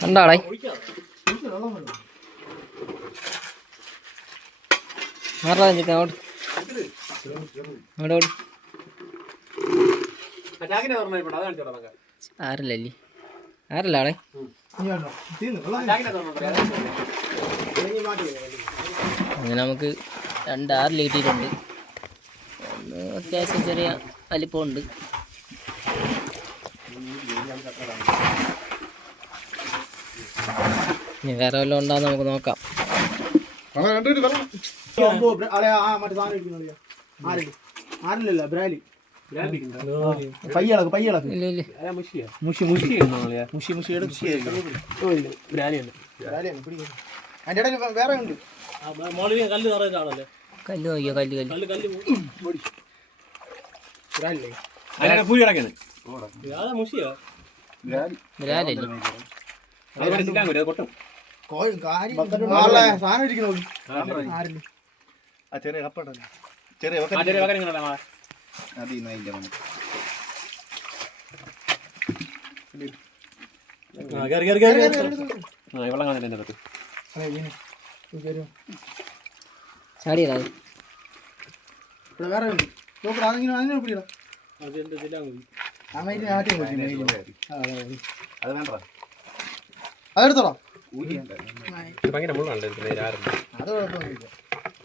കണ്ടാളെ ആരല്ലേ ആരല്ലേ അങ്ങനെ നമുക്ക് 2 6 കിട്ടിയിട്ടുണ്ട്. ഒന്ന് അത്യാവശ്യം ചെറിയ വലിപ്പമുണ്ട്. ഇനി വേറെ വല്ലതും ഉണ്ടാകുന്ന നമുക്ക് നോക്കാം. വേറെ ഉണ്ട് കല്ല് നോക്കിയോ കല്ല് ചാടിയതാ വേറെ ഉണ്ട് നോക്കടാ അതിനെ പിടിയടാ അതെടുത്തോളാം.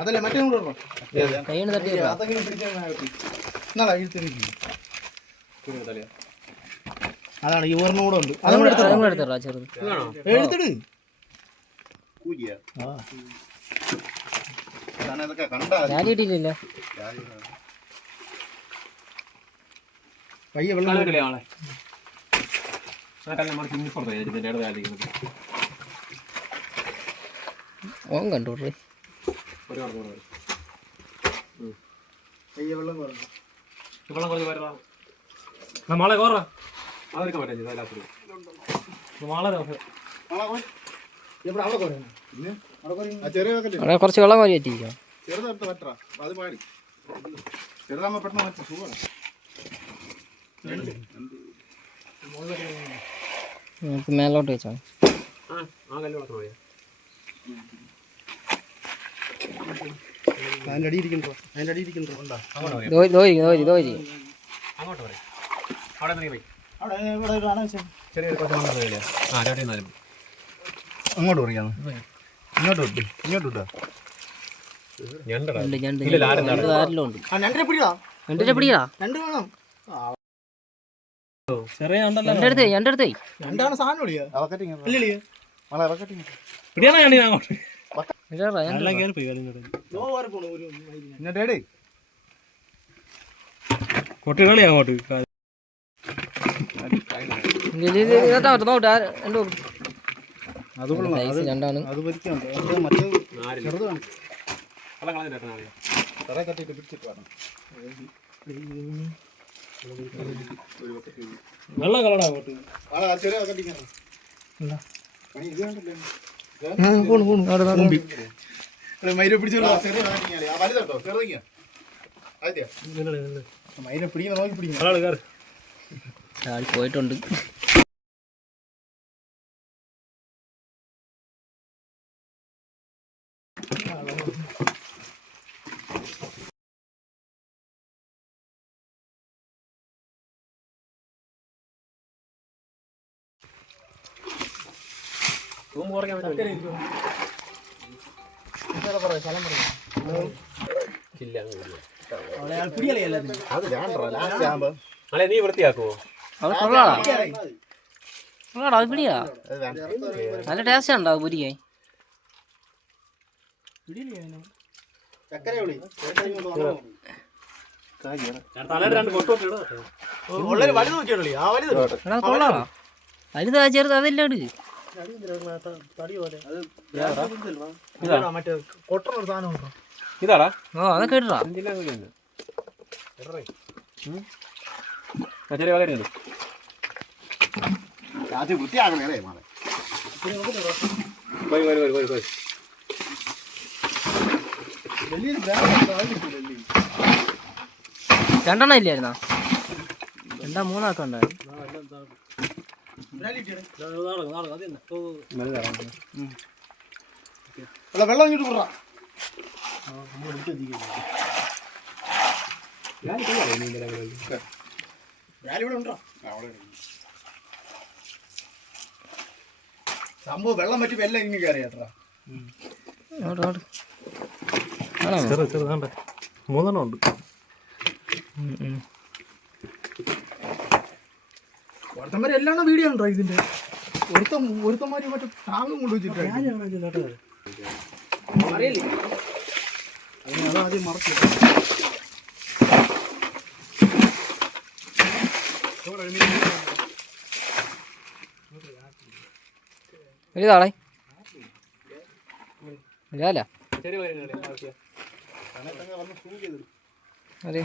അതല്ലേ മറ്റേ അതാണ് ഈ ഓർമ്മ കൂടെ ഉണ്ട്. എടുത്തിട് കിട്ടിയില്ല. പയ്യെ വെള്ളം ഓൻ കണ്ടോട്ടെ പയ്യെ വെള്ളം അവിടെ കുറച്ച് വെള്ളം കോരി പറ്റിയിരിക്കാം. നമുക്ക് മേലോട്ട് വെച്ചാൽ അതിൻ്റെ അടിയിരിക്കണ്ടോ അങ്ങോട്ട് പറയാം. ഇങ്ങോട്ട് ഇട്ടാ രണ്ടാണ് സാധനം കൊട്ടികളി അങ്ങോട്ട് രണ്ടാണ് വെള്ളം കളടാ അങ്ങോട്ട് മൈര പിടിച്ചോ മൈര പിടിക്കുന്ന നോക്കി പിടിക്കും. പോയിട്ടുണ്ട്. നീ വൃത്തിയാക്കുവോ? അത് പിടിയാ നല്ല ടേസ്റ്റ് ഉണ്ടാവും പൊരിക്കാൻ. വലുതാ ചെറുത് അതെല്ലാം എടു. ഇതാടാ അതൊക്കെ ഇടാ. ചെറിയ വകരുണ്ട്. രണ്ടെണ്ണം ഇല്ലായിരുന്നാ? എന്താ മൂന്നാക്കം ഉണ്ടായി വെള്ളം ഇങ്ങോട്ട് പോറാ സംഭവം വെള്ളം പറ്റി വെള്ളം ഇങ്ങനെ കയറിയാട്ടാ മൂന്നെണ്ണം ഉണ്ട്. ഒരുത്തന്മാരെ എല്ലാം വീഡിയോ ഉണ്ടോ ഇതിന്റെ ഒരുത്തന്മാര് മറ്റേ ടാങ് കൊണ്ടുവച്ചിട്ട് ആദ്യം മറച്ചു ഇതാളെ ഇതാല അതെ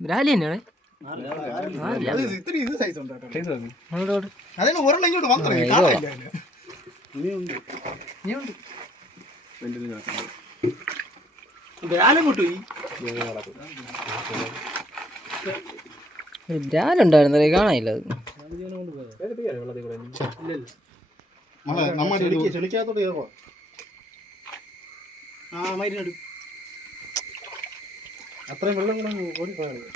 ബ്രാലി തന്നെയാണ് അതിന് ഒരെണ്ണം ഇങ്ങോട്ട് വന്നു ബ്രാലുണ്ടായിരുന്നേ കാണാനില്ല അത് ചെളിക്കാത്തോട്ട് കയറുവാ അത്രയും വെള്ളം കൂടെ ഓടിപ്പോയത്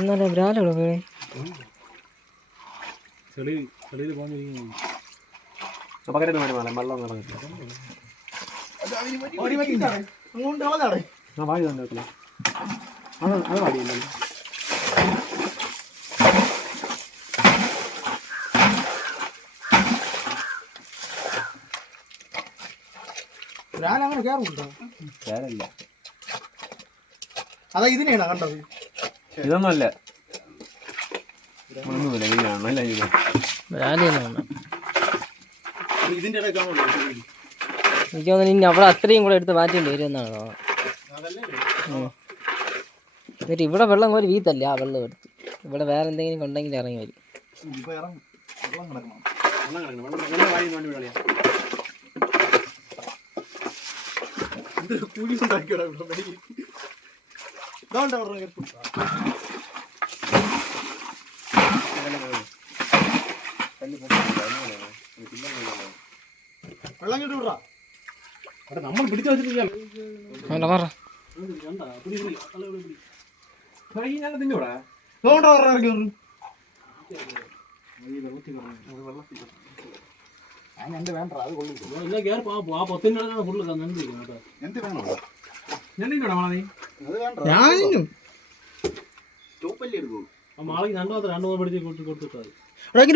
എന്നാലേ ബ്രാലുള്ള വീണേ ചെളിയിൽ പോകാൻ അങ്ങോട്ട് കളഞ്ഞാടേ വാടി തന്നെ അത് വാടിയല്ലോ. അങ്ങനെ കയറുന്നുണ്ടോ? കേരല്ല. അതാ ഇതിനെയാണോ കണ്ടത്? ഇതൊന്നും അല്ല. ഒന്നുമില്ല ഇങ്ങനെയാണല്ല ഇത്. ഇതിന്റെ ഇടയ്ക്കാണല്ലോ എനിക്ക് തോന്നുന്നു ഇനി അവിടെ അത്രയും കൂടെ എടുത്ത് മാറ്റേണ്ടി വരും എന്നാണോ? എന്നിട്ട് ഇവിടെ വെള്ളം ഒരു വീത്തല്ല ആ വെള്ളം എടുത്ത് ഇവിടെ വേറെ എന്തെങ്കിലും ഉണ്ടെങ്കിൽ ഇറങ്ങി വരും. നമ്മൾ പിടിച്ചു വെച്ചിട്ടില്ല. തിന്നൂടാ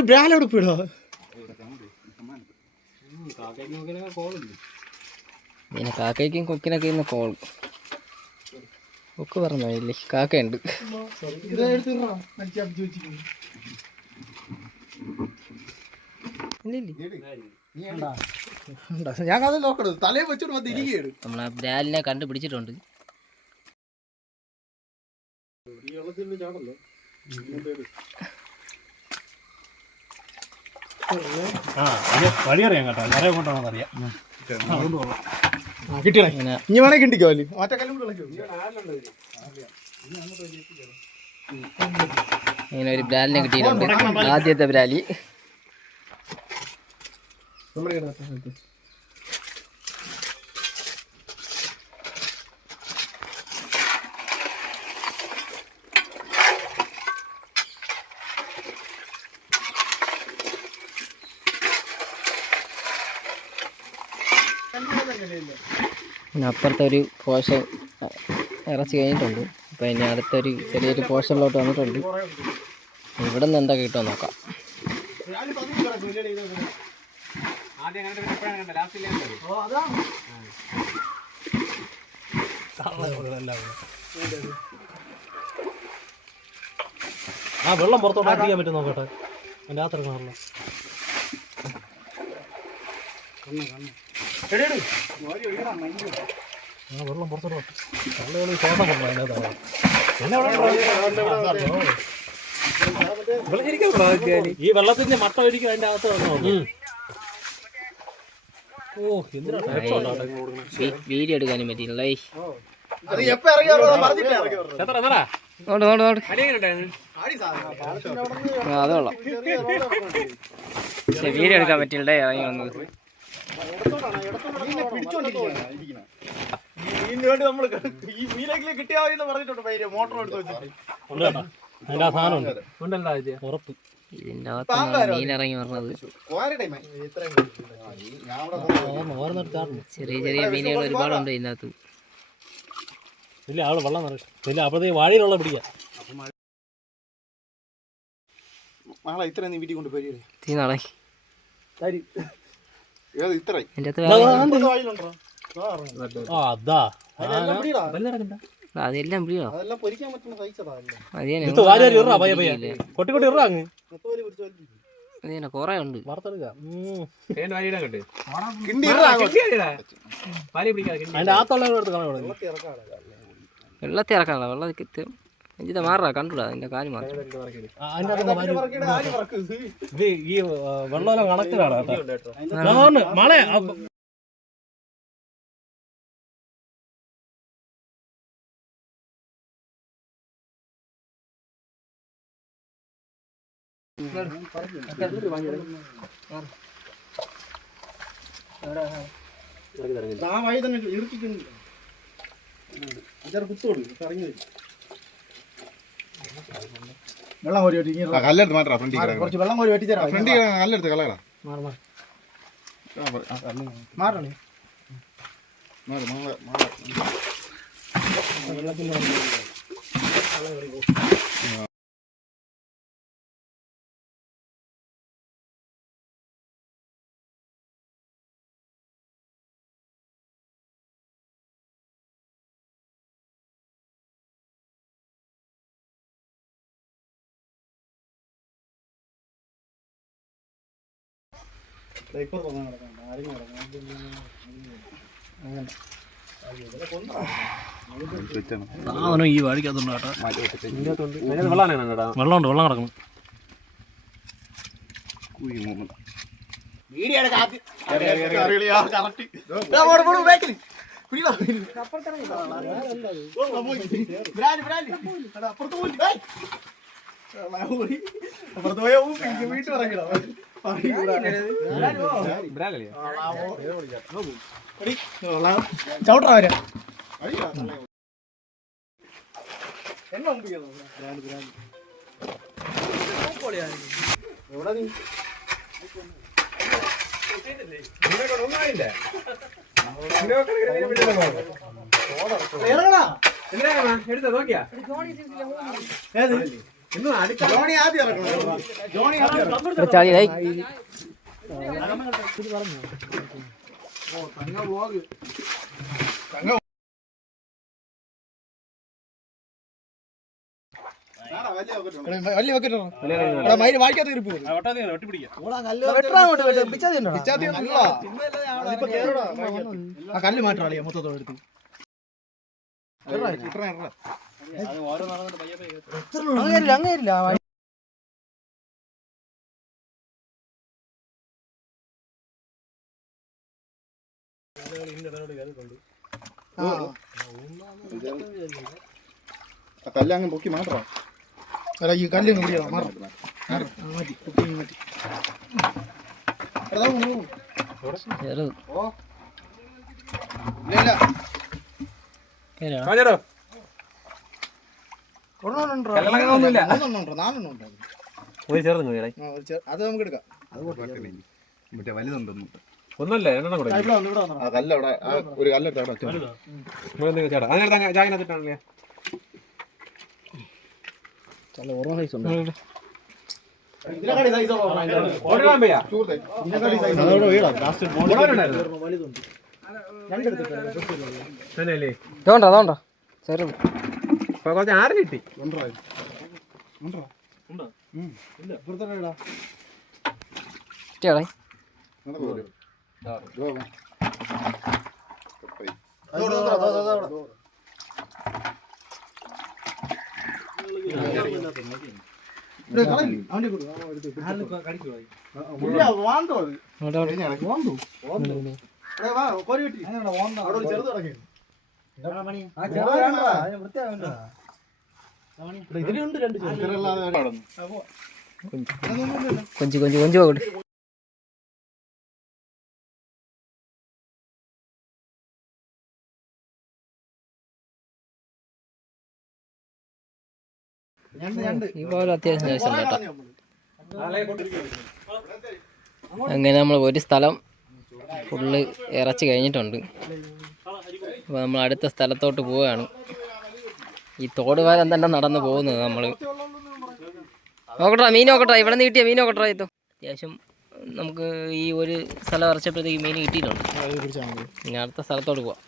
ബ്രാലോട് പോയിടോ പിന്നെ കാക്കയ്ക്കും കൊക്കിനൊക്കെ ഇന്ന് കോൾ കൊക്ക് പറഞ്ഞില്ലേ കാക്കയുണ്ട്. ഞാൻ അത് നോക്കണത് തലയെ വെച്ചോട്ട് വന്ന് ഇരിക്കുകയാണ്. നമ്മളാ ബ്രാലിനെ കണ്ടുപിടിച്ചിട്ടുണ്ട്. വഴിയറിയാം കേട്ടോ. നിറയെ കൊണ്ടാണെന്ന് അറിയാം. കിട്ടിയേ ഇനി വേണേ കിട്ടിക്കോ മറ്റേ കല്ലും ഇങ്ങനെ ഒരു ബ്രാലിനെ കിട്ടിയിട്ടുണ്ട്. ആദ്യത്തെ ബ്രാലി. പിന്നെ അപ്പുറത്തെ ഒരു പോഷൻ ഇറച്ചി കഴിഞ്ഞിട്ടുണ്ട്. അപ്പോൾ ഇനി അടുത്തൊരു ചെറിയൊരു പോഷനിലോട്ട് വന്നിട്ടുണ്ട്. ഇവിടെ നിന്ന് എന്തൊക്കെ കിട്ടുമോ നോക്കാം. ആ വെള്ളം പുറത്തോട്ട് അടിക്കാൻ പറ്റും നോക്കട്ടെ. എൻ്റെ അത്ര കാണല്ലോ. വെള്ളം പുറത്തോട്ട് കല്ലുകൾ ശ്വാസം കൊള്ളാം അതിനകത്താണ്. ഈ വെള്ളത്തിന്റെ മട്ട ഒരിക്കലും അതിന്റെ അകത്ത് വന്നു. ഓ എന്തിനാ വീഡിയോ എടുക്കാനും പറ്റിയില്ല. അതോളാം പക്ഷെ വീഡിയോ എടുക്കാൻ പറ്റില്ലേ ഇറങ്ങി വന്നത്. അതിന്റെ ആ സാധനം ഉണ്ടല്ലോ ഉറപ്പ്. ഇതിന്റെ അകത്ത് മീനിറങ്ങി പറഞ്ഞത് ചെറിയ ചെറിയ മീനുകൾ ഒരുപാടുണ്ട് ഇതിനകത്ത്. ഇല്ല അവള് വെള്ളം നിറയും. ഇല്ല അപ്പോഴത്തേക്ക് വാഴയിലുള്ള പിടിക്കാം. അതെല്ലാം പിടിയോ കൊറേ ഉണ്ട്. വെള്ളത്തിൽ ഇറക്കാനുള്ള വെള്ളത്തിൽ എഞ്ചിത മാറാ കണ്ടുകൂടാ അതിന്റെ കാല് മാറി. ഈ വെള്ളം കണക്കിലാണ് മഴ. വെള്ളം കോരി കല്ലെടുത്ത് മാറ്റാ ഫ്രണ്ട് കുറച്ച് വെള്ളം കോരി വെട്ടിത്തരാം. ഫ്രണ്ട് കല്ലെടുത്ത് കളയടാ. മാറണേ സാധനം ഈ വാടിക്കകത്തുണ്ട് കേട്ടോ. വെള്ളമുണ്ട്, വെള്ളം കിടക്കണം. ചവിട്ടാ വരാ വലിയ വെക്കട്ടോ മയില് വായിക്കാത്ത ഇരിപ്പ് ആ കല്ല് മാറ്റാളിയാ മൊത്തത്തോടെ എടുത്ത് അങ്ങേരില്ല. കല്ലങ്ങ് പൊക്കി മാറ്റാ ഈ കല്ല് മാറ്റി മാറ്റി അത് നമുക്ക് എടുക്കാം. മറ്റേ വലുതുണ്ടെന്ന് ഒന്നല്ലേ എണ്ണം കൂടെ കല്ലവിടെ ഒരു കല്ലെടുത്ത് ചേട്ടാ അതിനടുത്ത് ചായനകത്തിട്ടാണല്ലേ ഓർമ്മ സൈസ് ഉണ്ട്. അതോണ്ടോ ചെറുത് കുറച്ച് ആറ് കിട്ടി. കൊഞ്ച് കൊഞ്ച് കൊഞ്ച് പോകട്ടെ. ഈ പോലെ അത്യാവശ്യം ദിവസം കേട്ടോ. അങ്ങനെ നമ്മൾ ഒരു സ്ഥലം ഫുള്ള് ഇറച്ചി കഴിഞ്ഞിട്ടുണ്ട്. അപ്പോൾ നമ്മൾ അടുത്ത സ്ഥലത്തോട്ട് പോവുകയാണ്. ഈ തോട് വാരം തന്നെ നടന്ന് പോകുന്നത് നമ്മൾ. നോക്കട്ടെ മീൻ നോക്കട്ടെ, ഇവിടെ നിന്ന് കിട്ടിയ മീൻ നോക്കട്ടെ. ഇത് അത്യാവശ്യം നമുക്ക് ഈ ഒരു സ്ഥലം ഇറച്ചപ്പോഴത്തേക്ക് മീൻ കിട്ടിയിട്ടുണ്ട്. ഇനി അടുത്ത സ്ഥലത്തോട്ട് പോവാം.